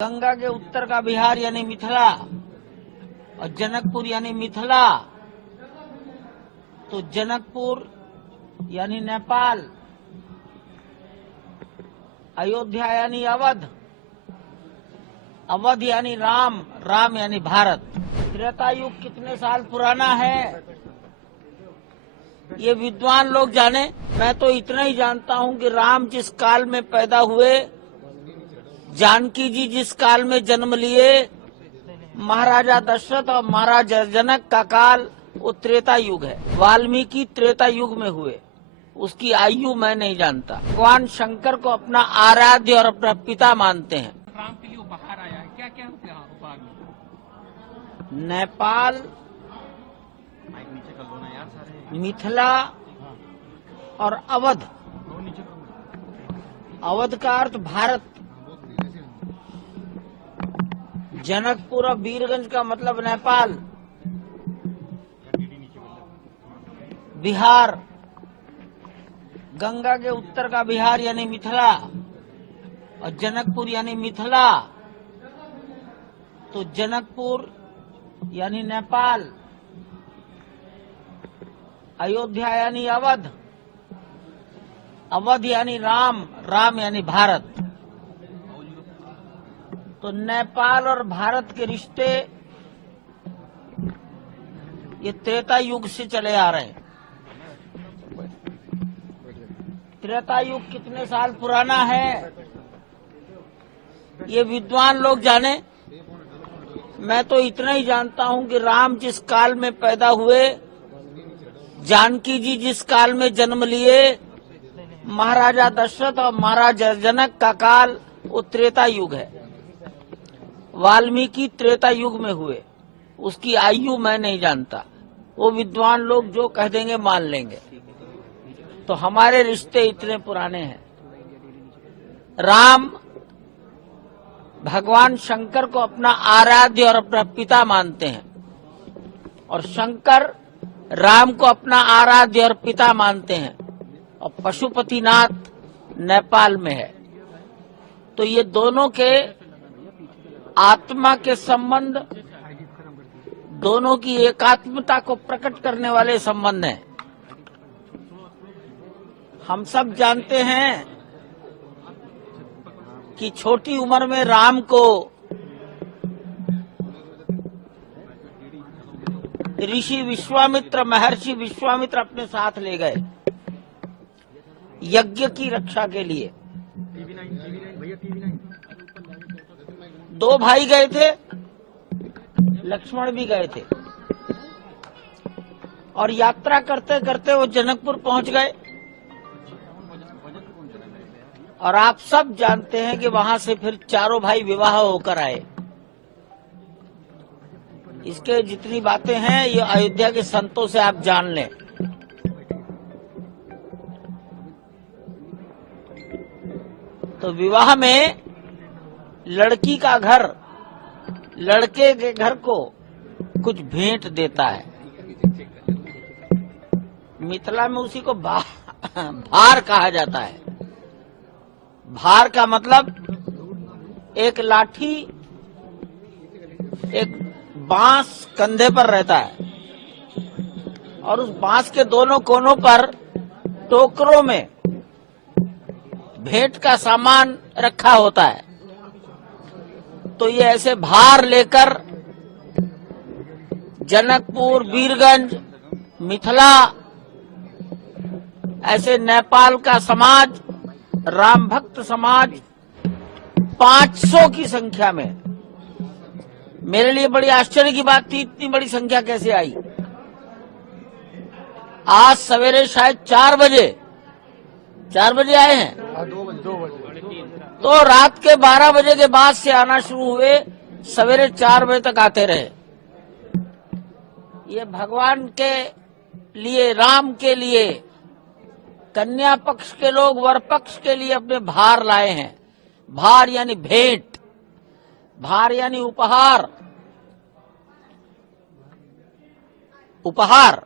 गंगा के उत्तर का बिहार यानी मिथिला और जनकपुर यानी मिथिला, तो जनकपुर यानी नेपाल, अयोध्या यानी अवध, अवध यानी राम, राम यानी भारत। त्रेता युग कितने साल पुराना है ये विद्वान लोग जाने। मैं तो इतना ही जानता हूं कि राम जिस काल में पैदा हुए, जानकी जी जिस काल में जन्म लिए, महाराजा दशरथ और महाराजा जनक का काल वो त्रेता युग है। वाल्मीकि त्रेता युग में हुए, उसकी आयु मैं नहीं जानता। भगवान शंकर को अपना आराध्य और अपना पिता मानते हैं। राम के लिए उपहार आया है, क्या क्या उपहार में? नेपाल, मिथिला और अवध। अवध का अर्थ भारत, जनकपुर और वीरगंज का मतलब नेपाल, बिहार, गंगा के उत्तर का बिहार यानी मिथिला और जनकपुर यानी मिथिला, तो जनकपुर यानी नेपाल, अयोध्या यानी अवध, अवध यानी राम, राम यानी भारत। तो नेपाल और भारत के रिश्ते ये त्रेता युग से चले आ रहे हैं। त्रेता युग कितने साल पुराना है ये विद्वान लोग जाने। मैं तो इतना ही जानता हूं कि राम जिस काल में पैदा हुए, जानकी जी जिस काल में जन्म लिए, महाराजा दशरथ और महाराजा जनक का काल वो त्रेता युग है। वाल्मीकि त्रेता युग में हुए, उसकी आयु मैं नहीं जानता। वो विद्वान लोग जो कह देंगे मान लेंगे। तो हमारे रिश्ते इतने पुराने हैं। राम भगवान शंकर को अपना आराध्य और अपना पिता मानते हैं, और शंकर राम को अपना आराध्य और पिता मानते हैं, और पशुपतिनाथ नेपाल में है। तो ये दोनों के आत्मा के संबंध, दोनों की एकात्मता को प्रकट करने वाले संबंध हैं। हम सब जानते हैं कि छोटी उम्र में राम को ऋषि विश्वामित्र, महर्षि विश्वामित्र अपने साथ ले गए यज्ञ की रक्षा के लिए। दो भाई गए थे, लक्ष्मण भी गए थे, और यात्रा करते करते वो जनकपुर पहुंच गए। और आप सब जानते हैं कि वहां से फिर चारों भाई विवाह होकर आए। इसके जितनी बातें हैं ये अयोध्या के संतों से आप जान लें। तो विवाह में लड़की का घर लड़के के घर को कुछ भेंट देता है। मिथिला में उसी को भार कहा जाता है। भार का मतलब एक लाठी, एक बांस कंधे पर रहता है, और उस बांस के दोनों कोनों पर टोकरों में भेंट का सामान रखा होता है। तो ये ऐसे भार लेकर जनकपुर, वीरगंज, मिथिला, ऐसे नेपाल का समाज, राम भक्त समाज 500 की संख्या में। मेरे लिए बड़ी आश्चर्य की बात थी, इतनी बड़ी संख्या कैसे आई। आज सवेरे शायद 4 बजे आए हैं, 2 बजे। तो रात के 12 बजे के बाद से आना शुरू हुए, सवेरे 4 बजे तक आते रहे। ये भगवान के लिए, राम के लिए, कन्या पक्ष के लोग वर पक्ष के लिए अपने भार लाए हैं। भार यानी भेंट, भार यानी उपहार, उपहार।